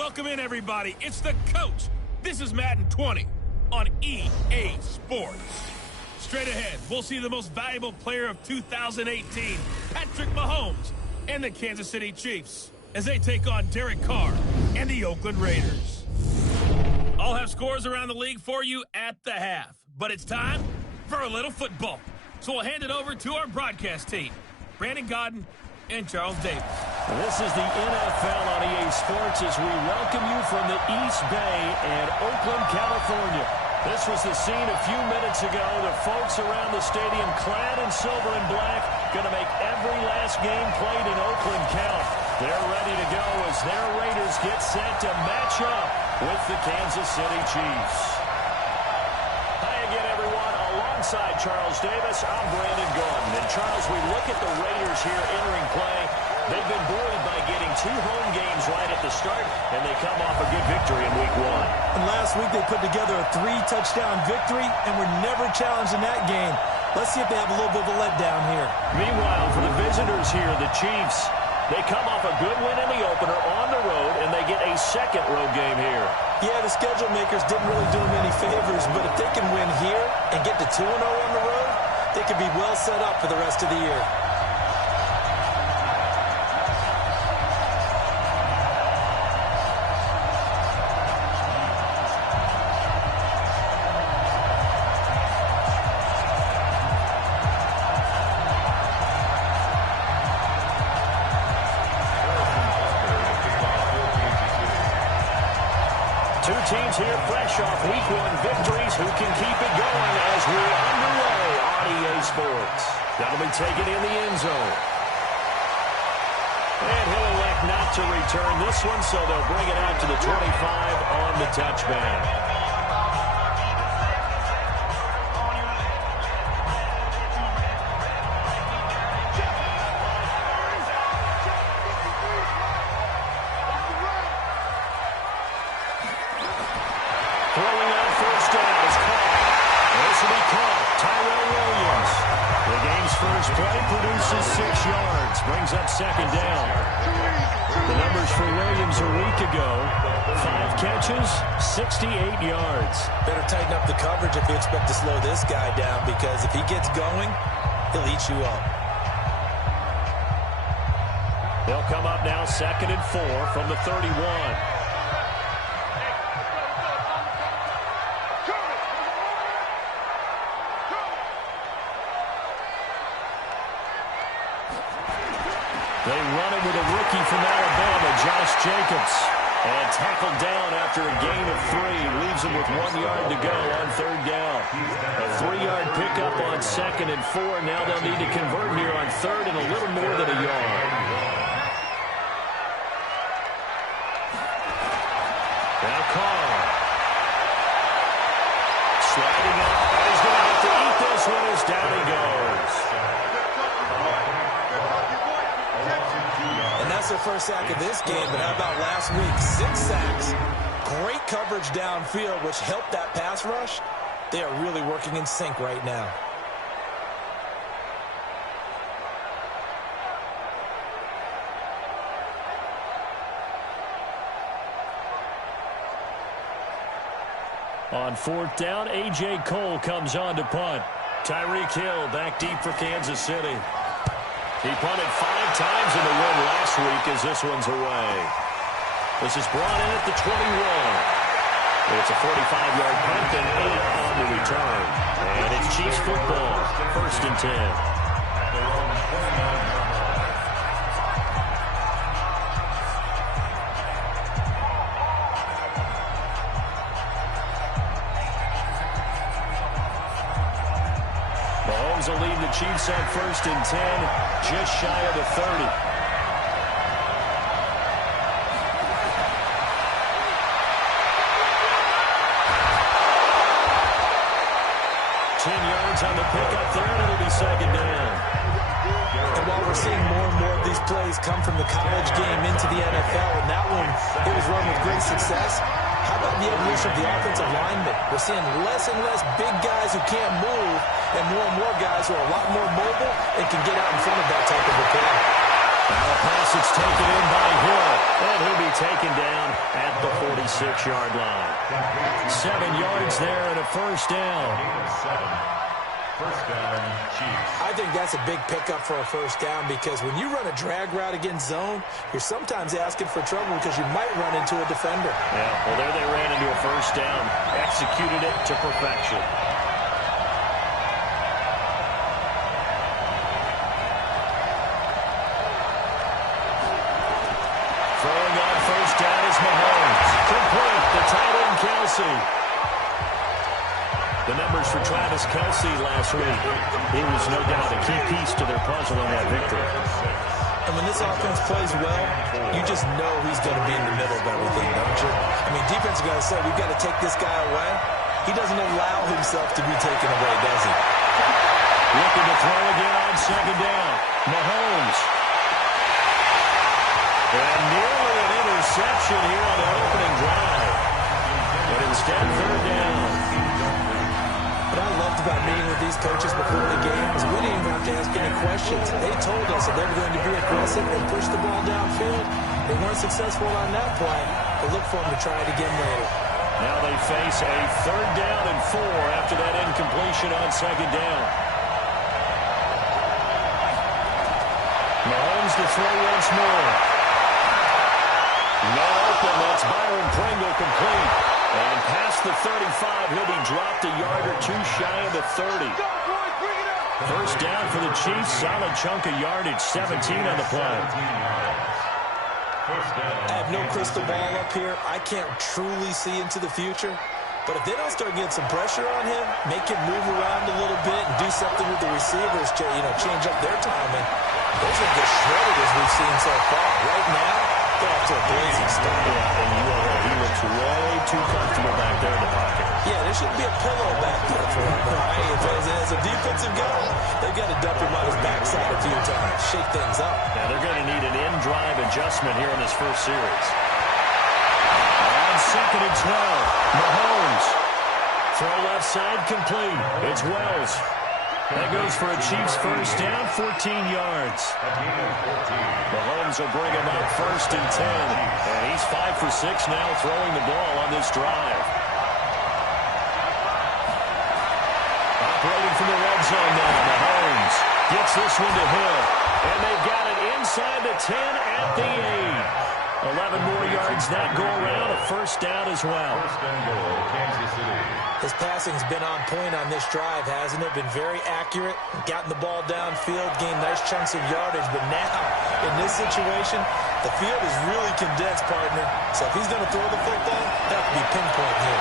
Welcome in, everybody. It's the coach. This is Madden 20 on EA Sports. Straight ahead, we'll see the most valuable player of 2018, Patrick Mahomes, and the Kansas City Chiefs as they take on Derek Carr and the Oakland Raiders. I'll have scores around the league for you at the half, but it's time for a little football. So we'll hand it over to our broadcast team, Brandon Godden and Charles Davis. This is the NFL on EA Sports as we welcome you from the East Bay and Oakland, California. This was the scene a few minutes ago. The folks around the stadium clad in silver and black going to make every last game played in Oakland count. They're ready to go as their Raiders get set to match up with the Kansas City Chiefs. Hi again, everyone. Alongside Charles Davis, I'm Brandon Gordon. And Charles, we look at the Raiders here entering play. They've been buoyed by getting 2 home games right at the start, and they come off a good victory in Week 1. And last week they put together a 3-touchdown victory, and were never challenged in that game. Let's see if they have a little bit of a letdown here. Meanwhile, for the visitors here, the Chiefs, they come off a good win in the opener on the road, and they get a second road game here. Yeah, the schedule makers didn't really do them any favors, but if they can win here and get to 2-0 on the road, they could be well set up for the rest of the year. Teams here fresh off Week 1 victories who can keep it going as we're underway on EA Sports. That'll be taken in the end zone. And he'll elect not to return this one, so they'll bring it out to the 25 on the touchback. Produces 6 yards, brings up second down. The numbers for Williams a week ago, 5 catches, 68 yards. Better tighten up the coverage if you expect to slow this guy down, because if he gets going, he'll eat you up. They'll come up now 2nd and 4 from the 31. They run it with a rookie from Alabama, Josh Jacobs. And tackled down after a gain of 3. Leaves him with 1 yard to go on 3rd down. A 3-yard pickup on 2nd and 4. Now they'll need to convert here on 3rd and a little more than a yard. Now Carr. Sliding up. He's going to have to eat this one as down he goes. That's their first sack of this game, but how about last week? 6 sacks. Great coverage downfield, which helped that pass rush. They are really working in sync right now. On 4th down, A.J. Cole comes on to punt. Tyreek Hill back deep for Kansas City. He punted 5 times in the win last week as this one's away. This is brought in at the 21. It's a 45-yard punt and 8 on the return. And it's Chiefs football, 1st and 10. Mahomes will lead the Chiefs on 1st and 10, just shy of the 30. 10 yards on the pickup there, and it'll be 2nd down. And while we're seeing more and more of these plays come from the college game into the NFL, and that one, it was run with great success, how about the evolution of the offensive linemen? We're seeing less and less big guys who can't move, and more guys who are a lot more mobile and can get out in front of that type of a play. Now a pass that's taken in by Hill. And he'll be taken down at the 46-yard line. 7 yards there and a first down. First down, Chiefs. I think that's a big pickup for a first down because when you run a drag route against zone, you're sometimes asking for trouble because you might run into a defender. Yeah, well, there they ran into a first down. Executed it to perfection. Throwing on first down is Mahomes. Complete to tight end Kelsey. The numbers for Travis Kelsey last week. He was no doubt a key piece to their puzzle in that victory. And when this offense plays well, you just know he's going to be in the middle of everything, don't you? I mean, defense is going to say, we've got to take this guy away. He doesn't allow himself to be taken away, does he? Looking to throw again on second down. Mahomes. And nearly an interception here on the opening drive. But instead, third down. What I loved about meeting with these coaches before the game is we didn't even have to ask any questions. They told us that they were going to be aggressive and push the ball downfield. They weren't successful on that play, but look for them to try it again later. Now they face a third down and 4 after that incompletion on second down. Mahomes to throw once more. Not open. That's Byron Pringle complete. And past the 35, he'll be dropped a yard or two shy of the 30. First down for the Chiefs. Solid chunk of yardage. 17 on the play. I have no crystal ball up here. I can't truly see into the future. But if they don't start getting some pressure on him, make him move around a little bit and do something with the receivers to, change up their timing, those are the shredded as we've seen so far. Right now, they're off to a blazing start. Yeah, and he looks way too comfortable back there in the pocket. Yeah, there shouldn't be a pillow back there for him. Right? As a defensive guy, they've got to dump him on his backside a few times, shake things up. Now they're going to need an in-drive adjustment here in this first series. On second and 12, Mahomes. Throw left side complete. It's Wells. That goes for a Chiefs first down, 14 yards. Mahomes will bring him up first and 10. And he's 5 for 6 now throwing the ball on this drive. Operating from the red zone now. Mahomes gets this one to Hill. And they've got it inside the 10 at the 8. 11 more yards that go around. A first down as well. First and goal, Kansas City. His passing's been on point on this drive, hasn't it? Been very accurate, gotten the ball downfield, gained nice chunks of yardage. But now, in this situation, the field is really condensed, partner. So if he's going to throw the football, that have to be pinpoint here.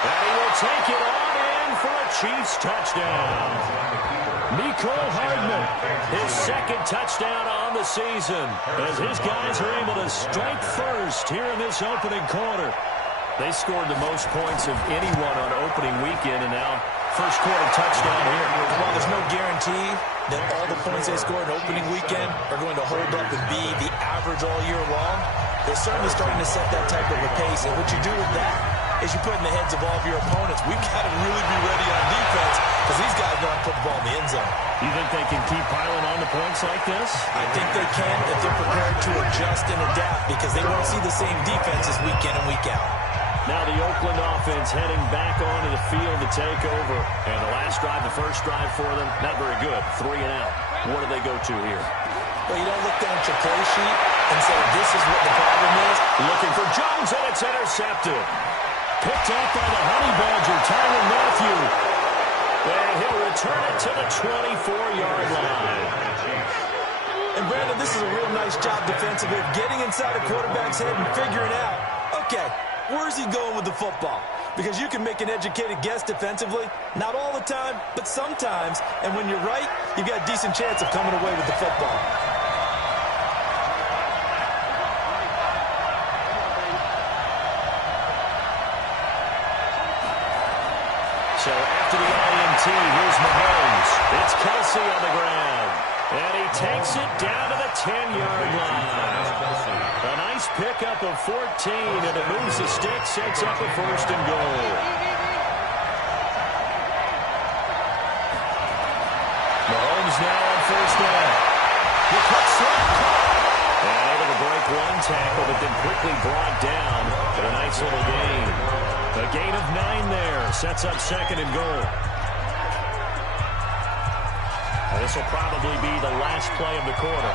And he will take it on in for a Chiefs touchdown. Mecole Hardman, his second touchdown on the season, as his guys are able to strike first here in this opening quarter. They scored the most points of anyone on opening weekend, and now first quarter touchdown here. While there's no guarantee that all the points they score in opening weekend are going to hold up and be the average all year long, they're certainly starting to set that type of a pace. And what you do with that is you put in the heads of all of your opponents, we've got to really be ready on defense because these guys know how to put the ball in the end zone. You think they can keep piling on the points like this? I think they can if they're prepared to adjust and adapt because they won't see the same defenses week in and week out. Now the Oakland offense heading back onto the field to take over. And the last drive, the first drive for them, not very good. 3 and out. What do they go to here? Well, you don't look down at your play sheet and say this is what the problem is. Looking for Jones, and it's intercepted. Picked up by the Honey Badger, Tyrann Mathieu. And he'll return it to the 24-yard line. And Brandon, this is a real nice job defensively of getting inside a quarterback's head and figuring out, okay, where's he going with the football? Because you can make an educated guess defensively. Not all the time, but sometimes. And when you're right, you've got a decent chance of coming away with the football. So after the INT, here's Mahomes. It's Kelsey on the ground. And he takes it down to the 10-yard line. A nice pickup of 14, and it moves the stick, sets up a first and goal. Mahomes now on first down. The quick slot caught, tackle, but then quickly brought down for a nice little gain. A gain of 9 there. Sets up 2nd and goal. This will probably be the last play of the quarter.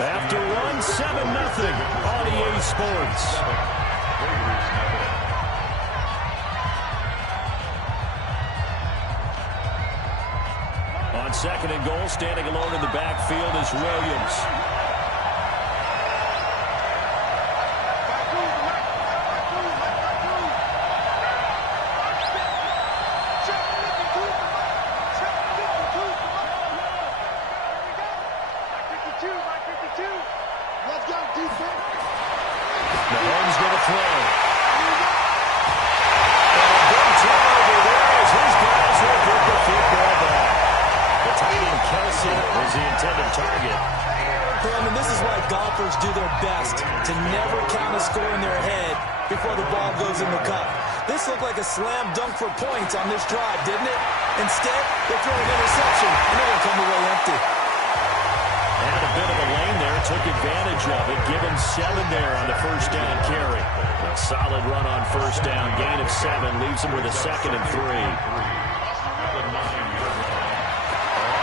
After one, 7-0 on EA Sports. On 2nd and goal, standing alone in the backfield is Williams. Mahomes going to throw. And a big turnover there as these guys will get the football back. The tight end Kelsey was the intended target. Brandon, this is why golfers do their best to never count a score in their head before the ball goes in the cup. This looked like a slam dunk for points on this drive, didn't it? Instead, they throw an interception, and it will come away empty. Had a bit of a lane there, took advantage of it. Give him 7 there on the first down carry. A solid run on first down. Gain of 7 leaves him with a 2nd and 3.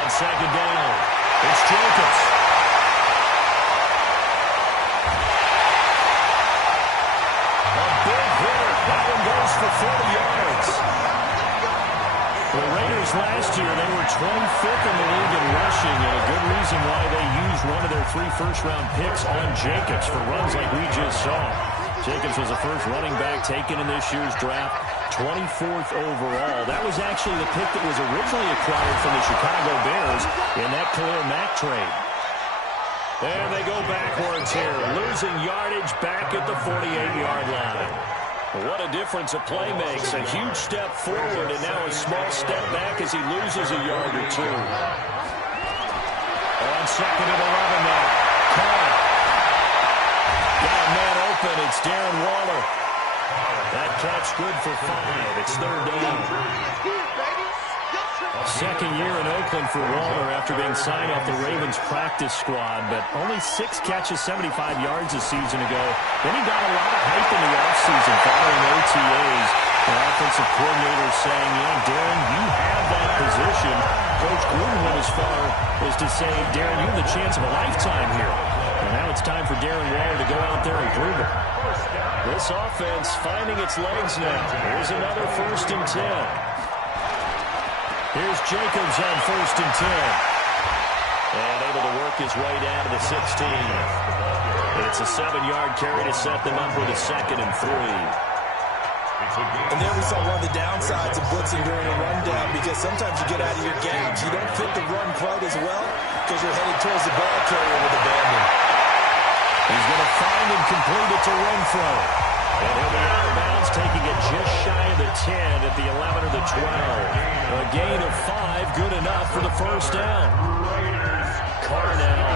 On 2nd down, it's Jacobs. A big hit. That one goes for 40 yards. The Raiders last year, they were 25th in the league in rushing, and a good reason why they used one of their 3 first-round picks on Jacobs for runs like we just saw. Jacobs was the first running back taken in this year's draft, 24th overall. That was actually the pick that was originally acquired from the Chicago Bears in that Khalil Mack trade. And they go backwards here, losing yardage back at the 48-yard line. What a difference a play makes. A huge step forward and now a small step back as he loses a yard or 2. On 2nd and 11 now. Carr. Got a man open. It's Darren Waller. That catch good for 5. It's 3rd down. Second year in Oakland for Waller after being signed off the Ravens practice squad, but only 6 catches, 75 yards a season ago. Then he got a lot of hype in the offseason following OTAs. The offensive coordinator saying, Darren, you have that position. Coach Gruden went as far as to say, Darren, you have the chance of a lifetime here. And now it's time for Darren Waller to go out there and prove it. This offense finding its legs now. Here's another 1st and 10. Here's Jacobs on 1st and 10. And able to work his way down to the 16. It's a 7-yard carry to set them up with a 2nd and 3. And there we saw one of the downsides of blitzing during a rundown, because sometimes you get out of your games. You don't fit the run quite as well because you're headed towards the ball carrier with abandon. He's going to find and complete it to Renfro. And he'll be out of bounds, taking it just shy of the 10 at the 11 or the 12. A gain of 5, good enough for the first down. Carr now,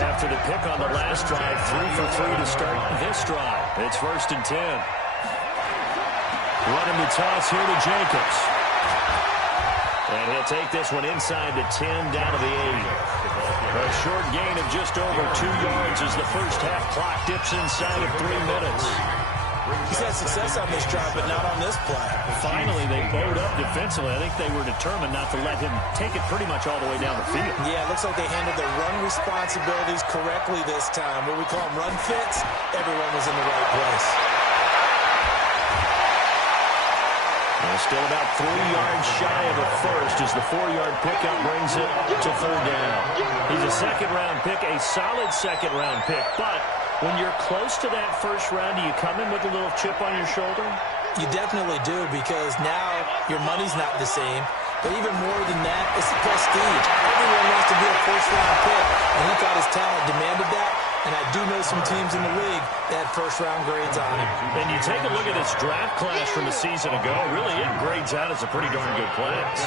after the pick on the last drive, 3 for 3 to start this drive. It's 1st and 10. Running the toss here to Jacobs. And he'll take this one inside the 10, down to the 8. A short gain of just over 2 yards as the first half clock dips inside of 3 minutes. He's had success on this drive, but not on this play. Finally, they bowed up defensively. I think they were determined not to let him take it pretty much all the way down the field. Yeah, it looks like they handled their run responsibilities correctly this time. What we call them run fits, everyone was in the right place. Still about 3 yards shy of a first as the 4-yard pickup brings it to 3rd down. He's a 2nd-round pick, a solid 2nd-round pick. But when you're close to that first round, do you come in with a little chip on your shoulder? You definitely do, because now your money's not the same. But even more than that, it's the prestige. Everyone wants to be a first-round pick, and he thought his talent demanded that. And I do know some teams in the league that had first-round grades on him. And you take a look at this draft class from a season ago, really it grades out as a pretty darn good class.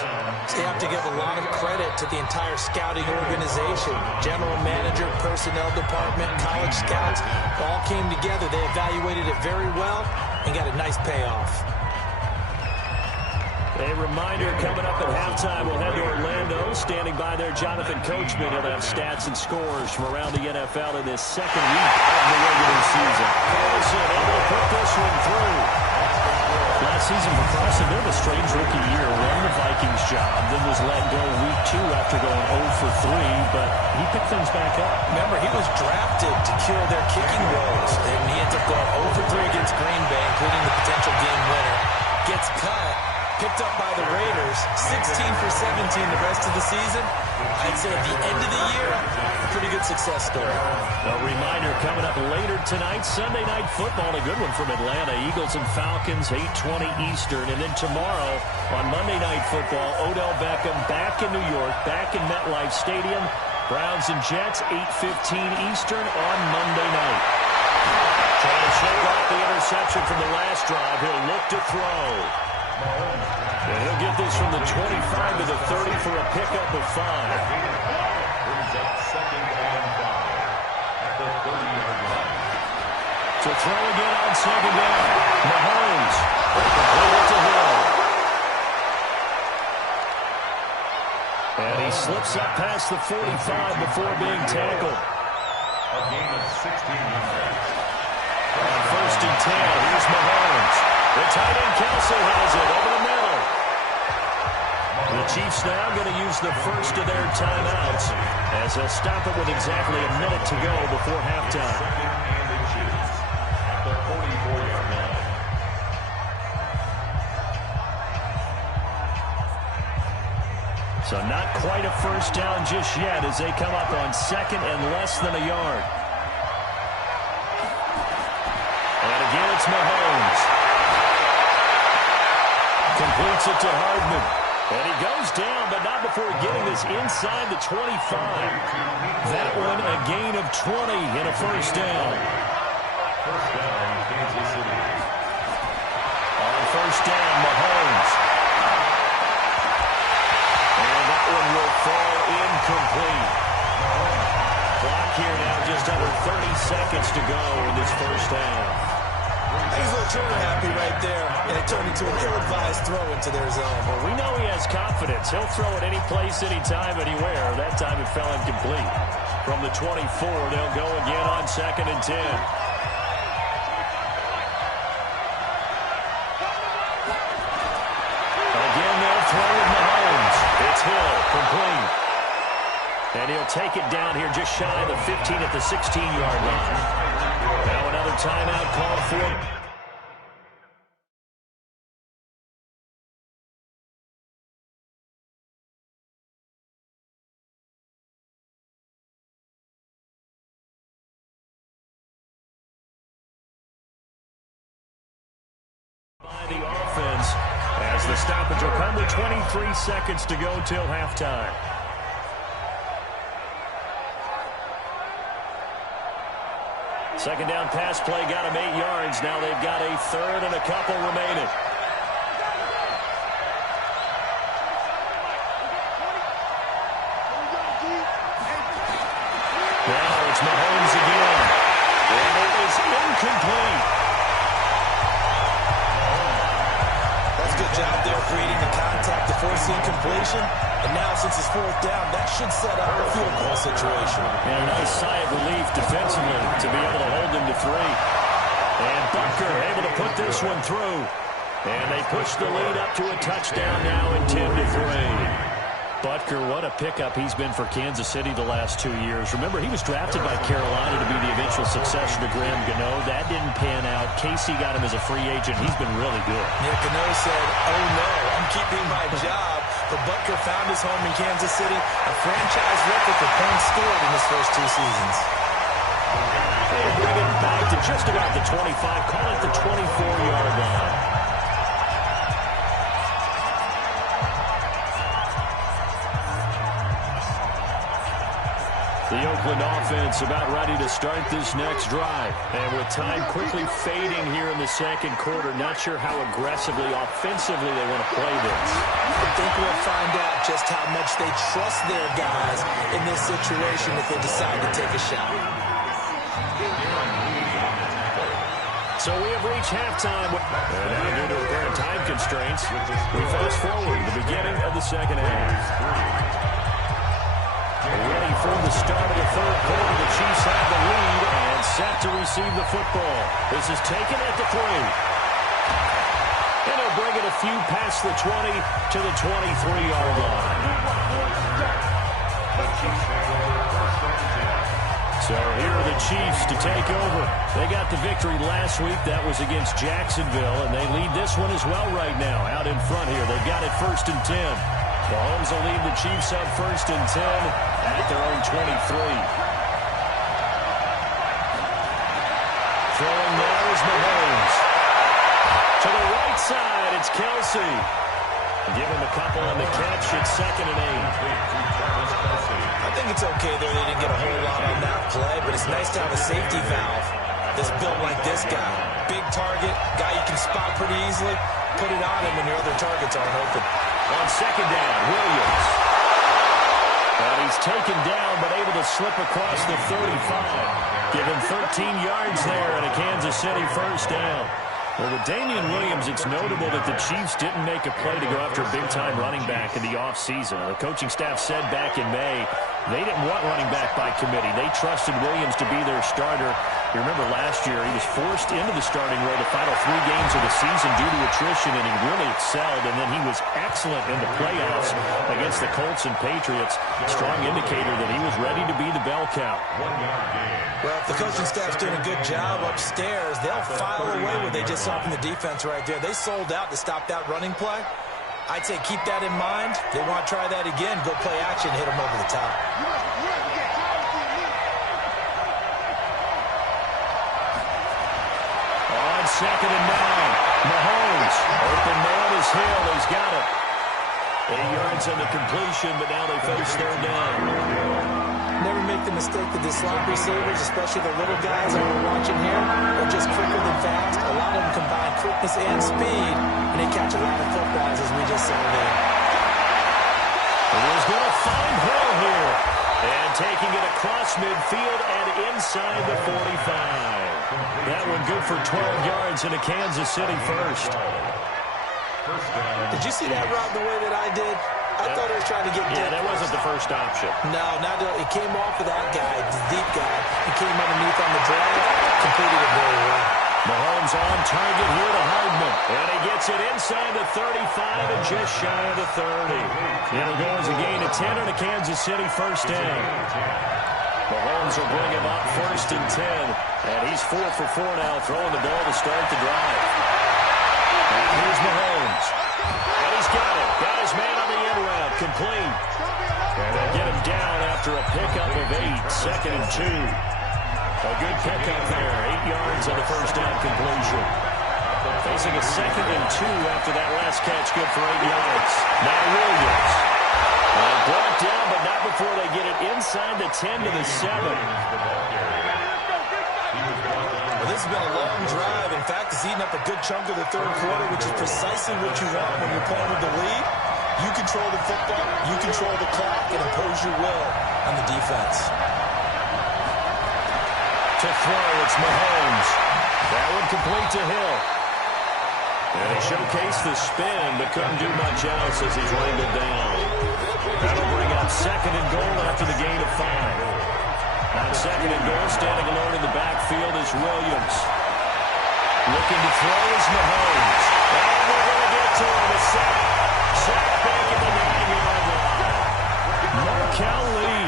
So you have to give a lot of credit to the entire scouting organization. General manager, personnel department, college scouts, all came together. They evaluated it very well and got a nice payoff. They reminder, coming up at halftime, we'll head to Orlando. Standing by there, Jonathan Coachman. He'll have stats and scores from around the NFL in this second week of the regular season. Carlson able to put this one through. Last season for Carlson, bit of a strange rookie year. Won the Vikings job, then was let go week 2 after going 0 for 3, but he picked things back up. Remember, he was drafted to cure their kicking woes, and he ends up going 0 for 3 against Green Bay, including the potential game winner. Gets cut, picked up by the Raiders, 16 for 17 the rest of the season. I'd say at the end of the year, pretty good success story. A reminder coming up later tonight, Sunday Night Football, a good one from Atlanta. Eagles and Falcons, 8:20 Eastern. And then tomorrow on Monday Night Football, Odell Beckham back in New York, back in MetLife Stadium. Browns and Jets, 8:15 Eastern on Monday night. Trying to shake off the interception from the last drive. He'll look to throw. And he'll get this from the 25 to the 30 for a pickup of 5. Brings up 2nd and 5 at the 30-yard line. To throw again on 2nd down. Mahomes. Complete to Hill. And he slips up past the 45 before being tackled. A gain of 16 yards. On 1st and 10, here's Mahomes. The tight end Kelsey has it over the middle. The Chiefs now going to use the first of their timeouts as they'll stop it with exactly a minute to go before halftime. 2nd and inches at the 44-yard line. So not quite a first down just yet as they come up on 2nd and less than a yard. And again, it's Mahomes. Completes it to Hardman. And he goes down, but not before getting this inside the 25. That one a gain of 20 in a first down. First down, Kansas City. On 1st down, Mahomes. And that one will fall incomplete. Clock here now just under 30 seconds to go in this first half. He's a little trigger happy right there, and it turned into an ill-advised throw into their zone. Well, we know he has confidence. He'll throw it any place, anytime, anywhere. That time it fell incomplete. From the 24, they'll go again on 2nd and 10. Again, they'll throw with Mahomes. It's Hill, complete. And he'll take it down here just shy of the 15 at the 16-yard line. Now another timeout called for. By the offense as the stoppage will come with 23 seconds to go till halftime. Second down pass play got him 8 yards. Now they've got a third and a couple remaining. Now it's Mahomes again. And it is incomplete. That's a good job there creating the contact to force the incompletion. And now since it's 4th down, that should set up a field goal situation. And a nice sigh of relief defensively to be able to hold them to 3. And Butker able to put this one through. And they push the lead up to a touchdown now in 10-3. Butker, what a pickup he's been for Kansas City the last 2 years. Remember, he was drafted by Carolina to be the eventual successor to Graham Gano. That didn't pan out. Casey got him as a free agent. He's been really good. Yeah, Gano said, oh no, I'm keeping my job. But Butker found his home in Kansas City. A franchise record for points scored in his first 2 seasons. They bring it back to just about the 25. Call it the 24-yard line. The Oakland offense about ready to start this next drive. And with time quickly fading here in the second quarter, not sure how aggressively, offensively they want to play this. I think we'll find out just how much they trust their guys in this situation if they decide to take a shot. So we have reached halftime. And now, due to apparent time constraints, we fast forward to the beginning of the second half. Ready for the start of the third quarter. The Chiefs have the lead and set to receive the football. This is taken at the 3. And he'll bring it a few past the 20 to the 23-yard line. So here are the Chiefs to take over. They got the victory last week. That was against Jacksonville, and they lead this one as well right now. Out in front here, they've got it 1st and 10. Mahomes will lead the Chiefs up 1st and 10 at their own 23. Throwing now is Mahomes. To the right side, it's Kelsey. Give him a couple on the catch. It's 2nd and 8. I think it's okay there. They didn't get a whole lot on that play, but it's nice to have a safety valve that's built like this guy. Big target, guy you can spot pretty easily. Put it on him when your other targets aren't open. On 2nd down, Williams. And he's taken down, but able to slip across the 35. Give him 13 yards there and a Kansas City 1st down. Well, with Damian Williams, it's notable that the Chiefs didn't make a play to go after a big-time running back in the offseason. The coaching staff said back in May they didn't want running back by committee. They trusted Williams to be their starter. You remember last year he was forced into the starting role the final 3 games of the season due to attrition, and he really excelled. And then he was excellent in the playoffs against the Colts and Patriots. Strong indicator that he was ready to be the bell cow. Well, if the coaching staff's doing a good job upstairs, they'll file away what they just saw from the defense right there. They sold out to stop that running play. I'd say keep that in mind. They want to try that again. Go play action, hit them over the top. On 2nd and 9, Mahomes. Open man is Hill. He's got it. 8 yards on the completion, but now they face 3rd down. Never make the mistake that the slot receivers, especially the little guys that we're watching here, are just quicker than fast. A lot of them combine quickness and speed, and they catch a lot of footballs, as we just saw there. And he's going to find Hill here. And taking it across midfield and inside the 45. That one good for 12 yards and a Kansas City 1st. Did you see that route the way that I did? I thought he was trying to get deep. Yeah, that wasn't the first option. No, it came off of that guy, the deep guy. He came underneath on the drag, completed it very well. Mahomes on target here to Hardman. And he gets it inside the 35 and just shy of the 30. It'll go as a gain of 10 on a Kansas City 1st down. Mahomes will bring him up 1st and 10. And he's 4 for 4 now, throwing the ball to start the drive. And here's Mahomes. And he's got it. Got his man on the end route. Complete. And they get him down after a pickup of 8. 2nd and 2. A good pickup there. 8 yards on the 1st down completion. Facing a 2nd and 2 after that last catch. Good for 8 yards. Now Williams. Brought down, but not before they get it inside the 10 to the 7. Well, this has been a long drive. In fact, it's eaten up a good chunk of the 3rd quarter, which is precisely what you want when you're playing with the lead. You control the football, you control the clock, and impose your will on the defense. To throw, it's Mahomes. That one complete to Hill. And he showcased the spin, but couldn't do much else as he's wrangled down. That'll bring up 2nd and goal after the gain of 5. On 2nd and goal, standing alone in the backfield is Williams. Looking to throw is Mahomes. And they're going to get to him. A sack. Sack back at the 9-yard line. Markel Lee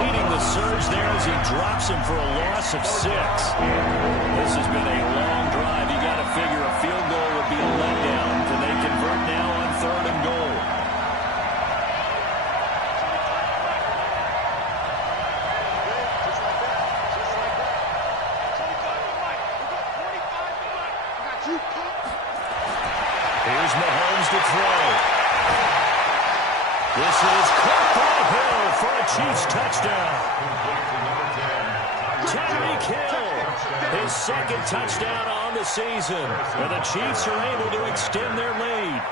leading the surge there as he drops him for a loss of 6. This has been a long drive. You got to figure a field goal would be a letdown. Can they convert now on 3rd and goal? Here's Mahomes to throw. This is caught by Hill for a Chiefs touchdown. Tyreek Hill, his 2nd touchdown on the season. And the Chiefs are able to extend their lead.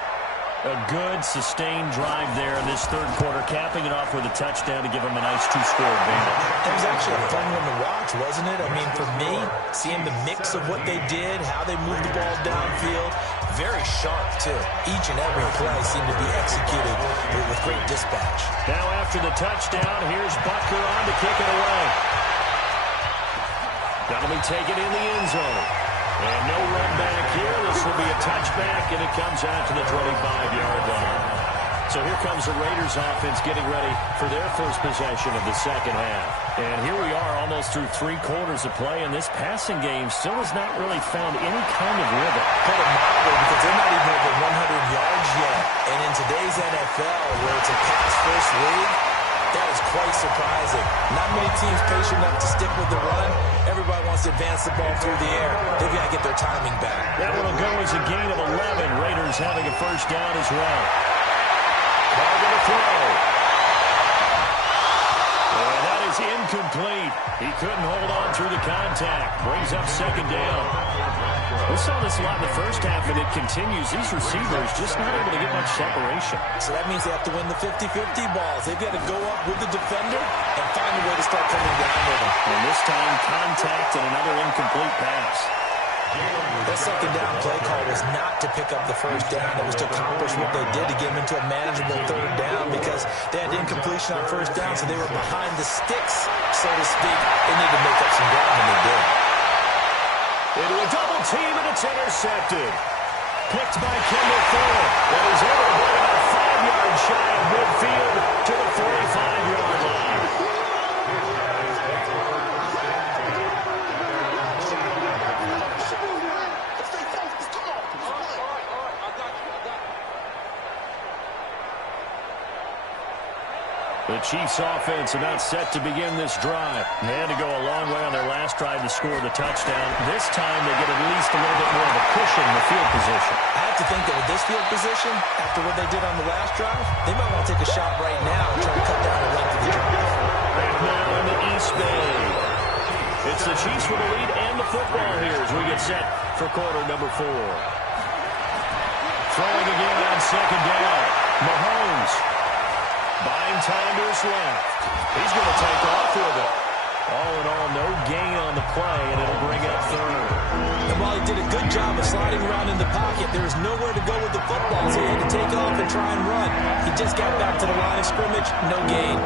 A good, sustained drive there in this third quarter, capping it off with a touchdown to give them a nice two-score advantage. It was actually a fun one to watch, wasn't it? I mean, for me, seeing the mix of what they did, how they moved the ball downfield, very sharp, too. Each and every play seemed to be executed with great dispatch. Now after the touchdown, here's Butker on to kick it away. That'll be taken in the end zone. And no run back here. This will be a touchback, and it comes out to the 25-yard line. So here comes the Raiders offense getting ready for their first possession of the second half. And here we are almost through 3 quarters of play, and this passing game still has not really found any kind of rhythm. Put it mildly, because they're not even over 100 yards yet. And in today's NFL, where it's a pass-first league, that is quite surprising. Not many teams patient enough to stick with the run. Everybody wants to advance the ball through the air. They've got to get their timing back. That one will go as a gain of 11. Raiders having a first down as well. Ball to the throw. And that is incomplete. He couldn't hold on through the contact. Brings up second down. We saw this a lot in the first half, and it continues. These receivers just not able to get much separation. So that means they have to win the 50-50 balls. They've got to go up with the defender and find a way to start coming down with them. And this time, contact and another incomplete pass. That second down play call was not to pick up the first down. It was to accomplish what they did to get them into a manageable third down, because they had incompletion on first down, so they were behind the sticks, so to speak. They needed to make up some ground, and they did. Into a double team, and it's intercepted. Picked by Kendall Fuller. That is able to bring about 5 yards shy of midfield to the 45-yard line. The Chiefs offense about set to begin this drive. They had to go a long way on their last drive to score the touchdown. This time they get at least a little bit more of a cushion in the field position. I have to think that with this field position, after what they did on the last drive, they might want to take a shot right now and try to cut down the length of the drive. Back now in the East Bay. It's the Chiefs with the lead and the football here as we get set for quarter number 4. Throwing again on second down. Mahomes. Buying time to his left. He's going to take off with it. All in all, no gain on the play, and it'll bring up third. And while he did a good job of sliding around in the pocket, there was nowhere to go with the football, so he had to take off and try and run. He just got back to the line of scrimmage, no gain.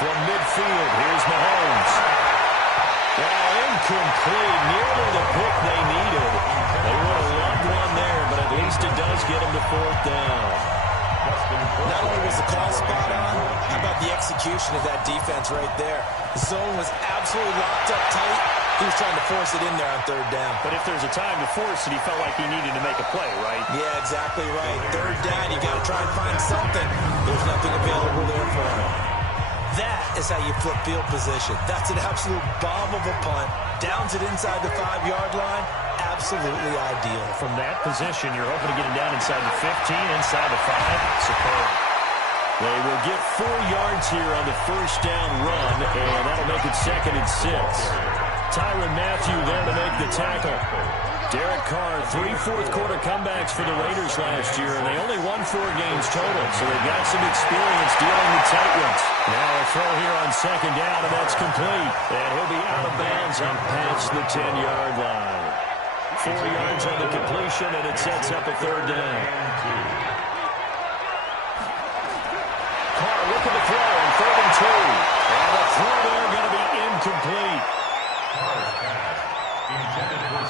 From midfield, here's Mahomes. Incomplete, nearly the pick they needed. They would have loved one there, but at least it does get them to fourth down. Not only was the call spot on, how about the execution of that defense right there? The zone was absolutely locked up tight. He was trying to force it in there on third down. But if there's a time to force it, he felt like he needed to make a play, right? Yeah, exactly right. Third down, you got to try and find something. There's nothing available there for him. That is how you flip field position. That's an absolute bomb of a punt. Downs it inside the 5-yard line. Absolutely ideal. From that position, you're hoping to get him down inside the 15, inside the 5. Superb. They will get 4 yards here on the first down run, and that'll make it 2nd and 6. Tyrann Mathieu there to make the tackle. Derek Carr, 3 fourth-quarter comebacks for the Raiders last year, and they only won 4 games total, so they've got some experience dealing with tight ones. Now a throw here on second down, and that's complete. And he'll be out of bounds up past the 10-yard line. 4 yards on the completion, and it sets up a third down. Carr looking to throw on 3rd and 2. And the throw there going to be incomplete.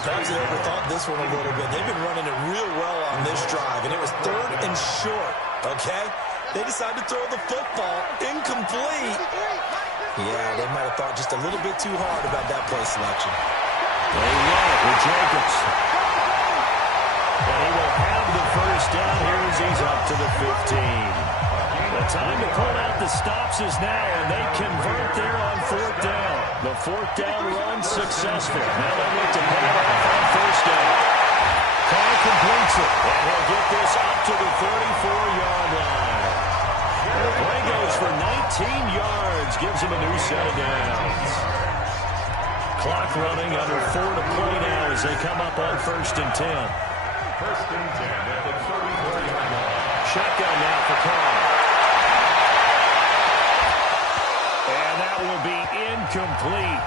Perhaps they overthought this one a little bit. They've been running it real well on this drive, and it was 3rd and short, okay? They decided to throw the football incomplete. Yeah, they might have thought just a little bit too hard about that play selection. They run it with Jacobs. And he will have the first down here as he's up to the 15. The time to pull out the stops is now, and they convert there on 4th down. The 4th down run successful. Now they look to pay it off on 1st down. Carr completes it, and he'll get this up to the 34-yard line. The play goes for 19 yards, gives him a new set of downs. Clock running, under 4 to play now as they come up on 1st and 10. 1st and 10 at the 34-yard line. Shotgun now for Carr. And that will be incomplete.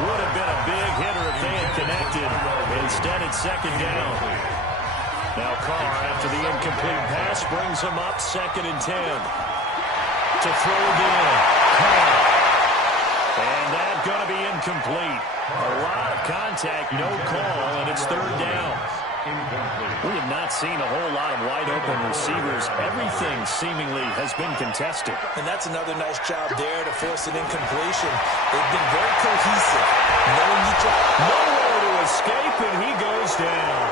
Would have been a big hitter if they had connected. Instead, it's 2nd down. Now Carr, after the incomplete pass, brings him up 2nd and 10. To throw again. Carr. And that's going to be incomplete. A lot of contact, no call, and it's 3rd down. We have not seen a whole lot of wide-open receivers. Everything seemingly has been contested. And that's another nice job there to force an incompletion. They've been very cohesive, knowing each other. Nowhere to escape, and he goes down.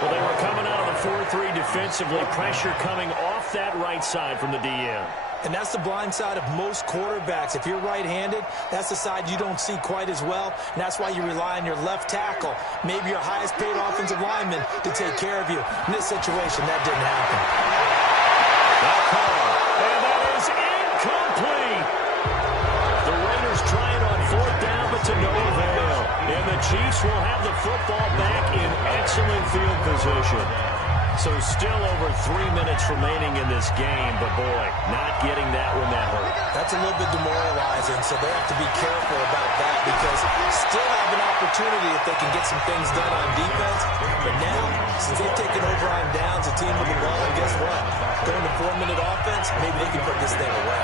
Well, they were coming out of the 4-3 defensively. Pressure coming off that right side from the DM. And that's the blind side of most quarterbacks. If you're right-handed, that's the side you don't see quite as well. And that's why you rely on your left tackle, maybe your highest-paid offensive lineman, to take care of you. In this situation, that didn't happen. And that is incomplete. The Raiders trying on 4th down, but to no avail. And the Chiefs will have the football back in excellent field position. So still over 3 minutes remaining in this game, but boy, not getting that one that hurt. That's a little bit demoralizing, so they have to be careful about that because still have an opportunity if they can get some things done on defense. But now, since they've taken over on downs, a team with the ball, and guess what? Going to 4-minute offense, maybe they can put this thing away.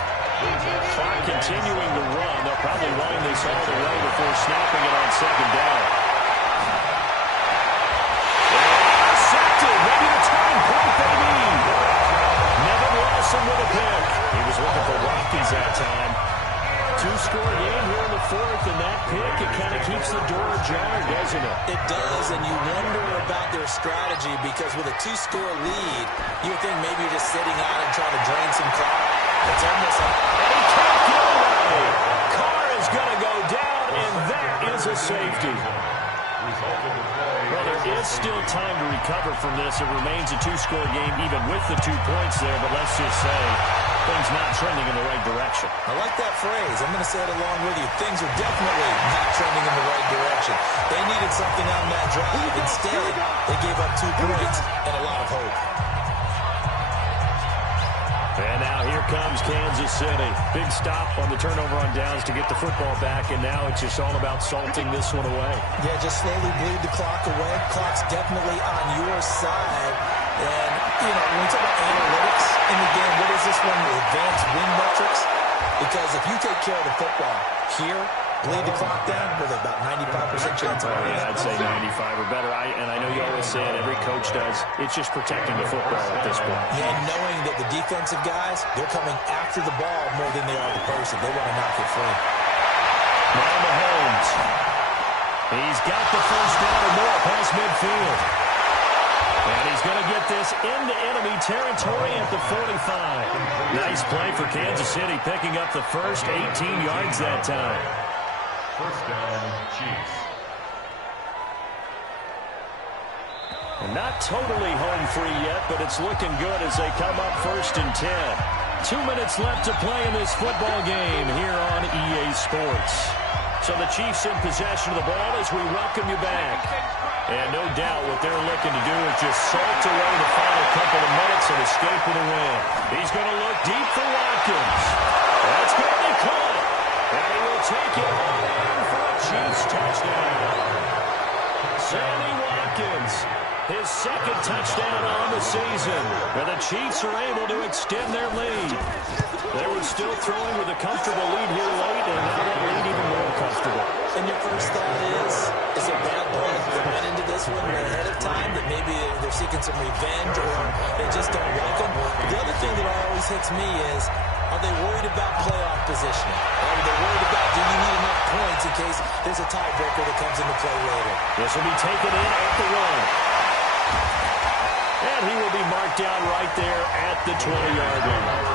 Clock continuing to run. They'll probably wind this all the way before snapping it on 2nd down. Maybe the turning point they need. Nevin Lawson with a pick. He was looking for Watkins that time. 2-score game here in the 4th, and that pick, it kind of keeps the door ajar, doesn't it? It does, and you wonder about their strategy because with a 2-score lead, you think maybe you're just sitting out and trying to drain some clock. It's almost like, and he can't get away. Carr is going to go down, and that is a safety. Well, there is still time to recover from this. It remains a 2-score game even with the 2 points there, but let's just say things not trending in the right direction. I like that phrase. I'm going to say it along with you. Things are definitely not trending in the right direction. They needed something on that drive. Instead, they gave up 2 points and a lot of hope. And now here comes Kansas City. Big stop on the turnover on downs to get the football back, and now it's just all about salting this one away. Yeah, just slowly bleed the clock away. Clock's definitely on your side. And, you know, when we talk about analytics in the game, what is this one? The advanced win metrics? Because if you take care of the football here, bleed the clock down with about 95% chance of winning. Yeah, I'd say 95 or better. And I know you always say it, every coach does. It's just protecting the football at this point. Yeah, and knowing that the defensive guys, they're coming after the ball more than they are the person. They want to knock it free. Now Mahomes. He's got the first down or more past midfield. And he's going to get this into enemy territory at the 45. Nice play for Kansas City, picking up the first 18 yards that time. 1st down, Chiefs. And not totally home free yet, but it's looking good as they come up 1st and 10. 2 minutes left to play in this football game here on EA Sports. So the Chiefs in possession of the ball as we welcome you back. And no doubt what they're looking to do is just salt away the final couple of minutes and escape with a win. He's going to look deep for Watkins. That's going to be caught. And he will take it in for a Chiefs touchdown. Sammy Watkins, his 2nd touchdown on the season. And the Chiefs are able to extend their lead. They were still throwing with a comfortable lead here late, and now that lead even more comfortable. And your first thought is there bad blood that went into this one ahead of time, that maybe they're seeking some revenge or they just don't like them? The other thing that always hits me is, are they worried about playoff positioning? Are they worried about, do you need enough points in case there's a tiebreaker that comes into play later? This will be taken in at the 1. And he will be marked down right there at the 20-yard line.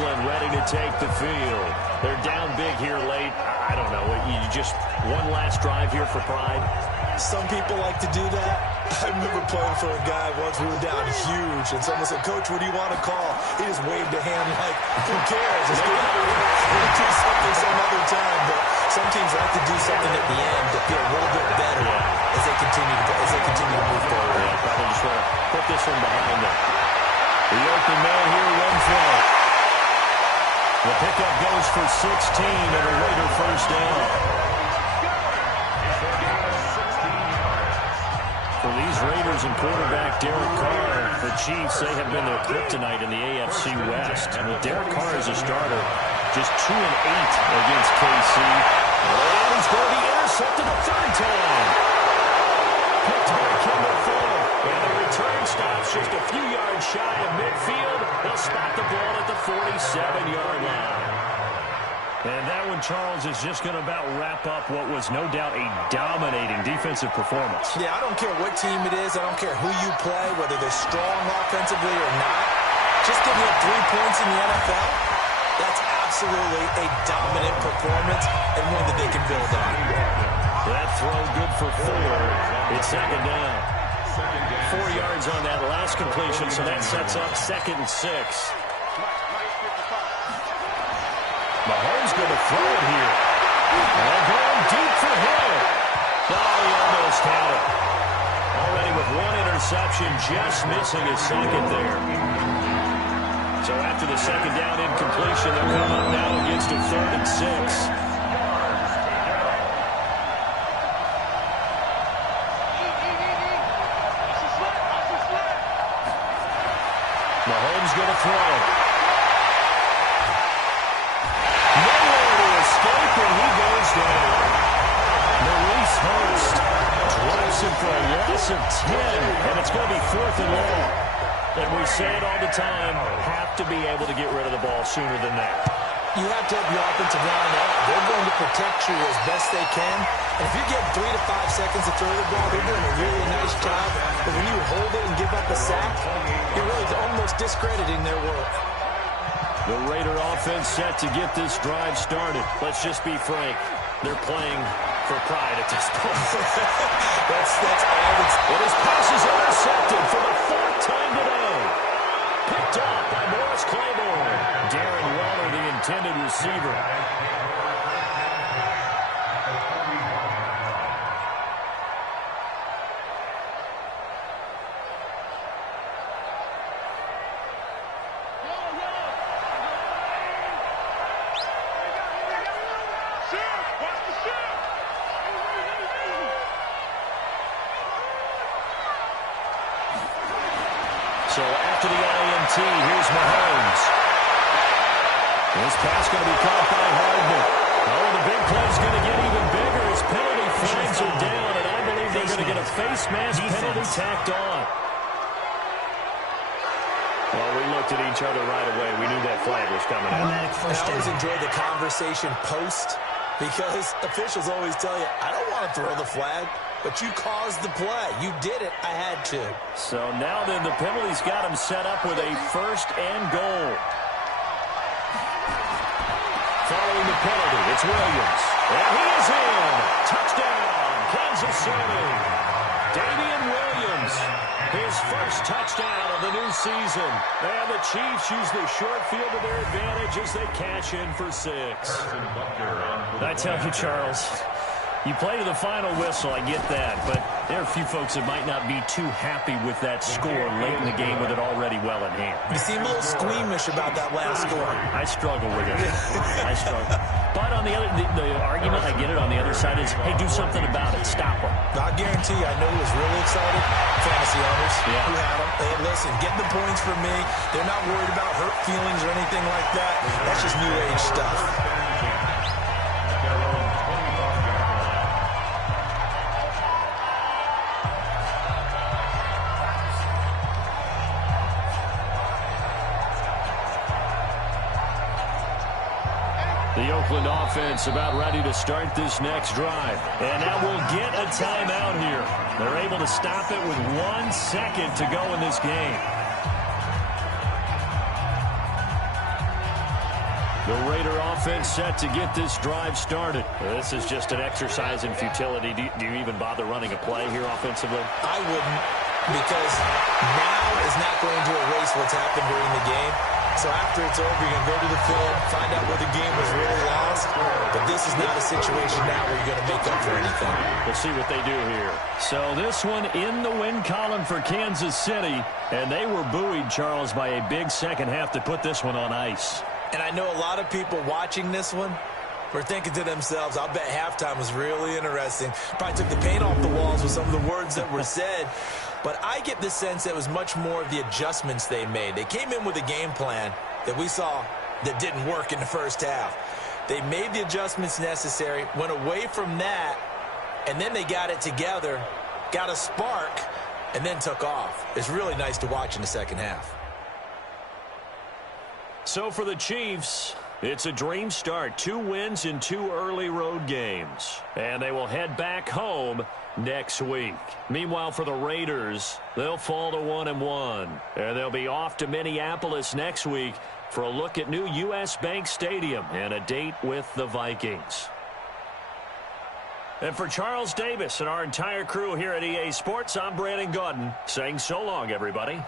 Ready to take the field. They're down big here late. I don't know. You just one last drive here for pride. Some people like to do that. I remember playing for a guy once. We were down huge, and someone said, "Coach, what do you want to call?" He just waved a hand like, "Who cares? Let's get out of here. We'll do something some other time." But some teams like to do something at the end to feel a little bit better as they continue to move forward. Yeah, probably just want to put this one behind them. The open man here, Renfro. The pickup goes for 16 and a Raider first down. For these Raiders and quarterback Derek Carr, the Chiefs, they have been their kryptonite in the AFC West. And with Derek Carr as a starter, just 2-8 against KC. And he's going to be intercepted a third time. Picked by Kendall Fuller. And the return stops just a few yards shy of midfield. They'll spot the ball at the 47-yard line. And that one, Charles, is just going to about wrap up what was no doubt a dominating defensive performance. Yeah, I don't care what team it is. I don't care who you play, whether they're strong offensively or not. Just giving up 3 points in the NFL, that's absolutely a dominant performance and one that they can build on. That throw good for 4. It's second down. 4 yards on that last completion, so that sets up 2nd and 6. Mahomes going to throw it here. And going deep for Hill. Oh, he almost had it. Already with 1 interception, just missing his second there. So after the second down incompletion, they'll come up now against a 3rd and 6. Mahomes going to throw. Nowhere to escape, and he goes down. Maurice Hurst drops him for a loss of 10, and it's going to be 4th and long. And we say it all the time, have to be able to get rid of the ball sooner than that. You have to have your offensive line out. They're going to protect you as best they can. And if you get 3 to 5 seconds to throw the ball, they're doing a really nice job. But when you hold it and give up a sack, you're really almost discrediting their work. The Raider offense set to get this drive started. Let's just be frank. They're playing for pride at this point. that's all that's... And his pass is intercepted for the 4th time today. Picked up by Morris Claiborne. Darren Waller, the intended receiver. So after the INT, here's Mahomes. This pass going to be caught by Hardman. Oh, the big play's going to get even bigger as penalty flags are down, and I believe they're going to get a face mask penalty tacked on. Well, we looked at each other right away. We knew that flag was coming out. I always enjoy the conversation post because officials always tell you, I don't want to throw the flag. But you caused the play. You did it. I had to. So now then the penalty's got him set up with a 1st and goal. Following the penalty, it's Williams. And he is in. Touchdown, Kansas City. Damian Williams, his 1st touchdown of the new season. And the Chiefs use the short field to their advantage as they cash in for 6. I tell you, Charles, you play to the final whistle, I get that, but there are a few folks that might not be too happy with that score late in the game with it already well in hand. You seem a little squeamish about that last score. I struggle with it. I struggle. But on the other, the argument, I get it, on the other side is, hey, do something about it. Stop them. I guarantee you, I know who was really excited. Fantasy owners who had them. Hey, listen, get the points from me. They're not worried about hurt feelings or anything like that. That's just new age stuff. The Oakland offense about ready to start this next drive. And now we'll get a timeout here. They're able to stop it with 1 second to go in this game. The Raider offense set to get this drive started. This is just an exercise in futility. Do you even bother running a play here offensively? I wouldn't, because now is not going to erase what's happened during the game. So after it's over, you're going to go to the film, find out where the game was really lost. But this is not a situation now where you're going to make up for anything. We'll see what they do here. So this one in the win column for Kansas City. And they were buoyed, Charles, by a big second half to put this one on ice. And I know a lot of people watching this one were thinking to themselves, I'll bet halftime was really interesting. Probably took the paint off the walls with some of the words that were said. But I get the sense that it was much more of the adjustments they made. They came in with a game plan that we saw that didn't work in the first half. They made the adjustments necessary, went away from that, and then they got it together, got a spark, and then took off. It's really nice to watch in the second half. So for the Chiefs, it's a dream start. 2 wins in 2 early road games. And they will head back home next week. Meanwhile, for the Raiders, they'll fall to 1-1. And they'll be off to Minneapolis next week for a look at new U.S. Bank Stadium and a date with the Vikings. And for Charles Davis and our entire crew here at EA Sports, I'm Brandon Gaudin saying so long, everybody.